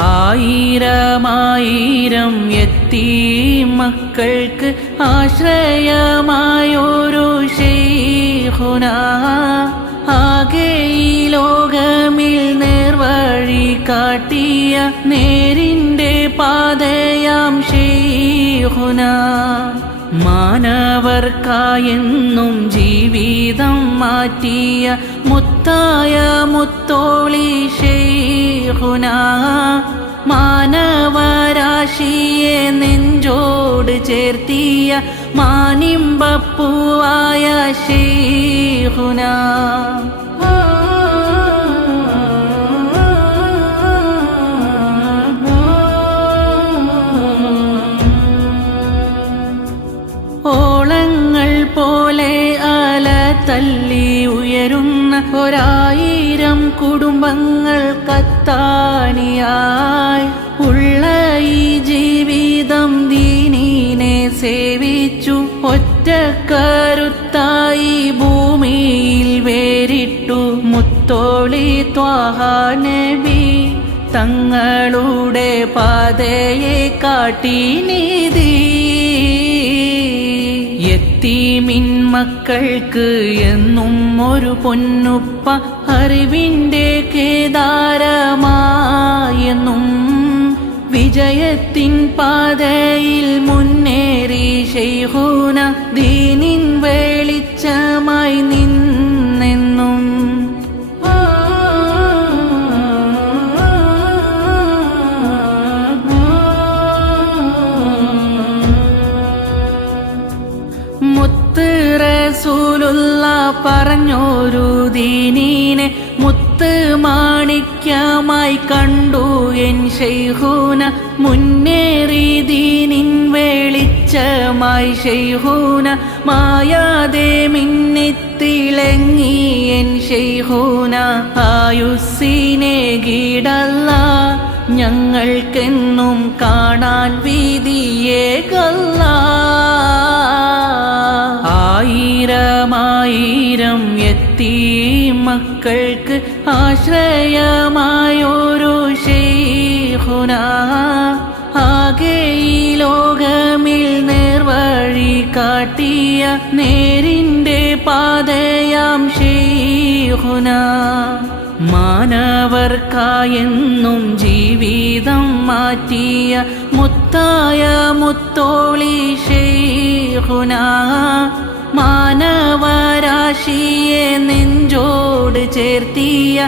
ആയിരമായിരം യതീമക്കൾക്ക് ആശ്രയമായൊരു ശൈഖുന, ആകെ ഈ ലോകമിൽ നേർവഴി കാട്ടിയ നേരിൻ്റെ പാതയാം ശൈഖുന. മാനവർക്കായെന്നും ജീവിതം മാറ്റിയ മുത്തായ മുത്തോളി ശൈഖുന, മാനവരാശിയെ നെഞ്ചോട് ചേർത്തിയ മാനിമ്പപ്പൂവായ ശൈഖുന. ഓളങ്ങൾ പോലെ അല തല്ലി ഉയരുന്ന 1000 കുടുംബങ്ങൾ കത്താണിയായി ഉള്ള ഈ ജീവിതം ദീനിനെ സേവിച്ചു ഒറ്റക്കരുത്തായി ഭൂമിയിൽ വേരിട്ടു മുത്തോളി ത്വാഹ നബി തങ്ങളുടെ പാതയെ കാട്ടി നീതി. യതീമിൻ മക്കൾക്ക് എന്നും ഒരു പൊന്നുപ്പ അറിവിൻ്റെ കേദാരമായെന്നും വിജയത്തിൻ പാതയിൽ മുന്നേറി ശൈഖുന ദീനിൻ വെളിച്ചമായി നിന്നെന്നും. മുത്ത് റസൂലുള്ള പറഞ്ഞൊരു ദീനിനെ മുത്ത് മാണിക്യമായി കണ്ടു എൻ ശൈഖുന, മുന്നേറി ദീനിൻ വെളിച്ചമായി ശൈഖുന, മായാതെ മിന്നിത്തിളങ്ങി എൻ ശൈഖുന. ആയുസ്സിനെ ഗീടല്ലാ ഞങ്ങൾക്കെന്നും കാണാൻ വിധിയേകല്ലാ. ആയിരമായിരം യതീമക്കൾക്ക് ആശ്രയമായൊരു ശൈഖുന, ആകെ ഈ ലോകമിൽ നേർവഴി കാട്ടിയ നേരിൻ്റെ പാതയാം ശൈഖുന. മാനവർക്കായെന്നും ജീവിതം മാറ്റിയ മുത്തായ മുത്തോളി ശൈഖുന, മാനവരാശിയെ നെഞ്ചോട് ചേർത്തിയ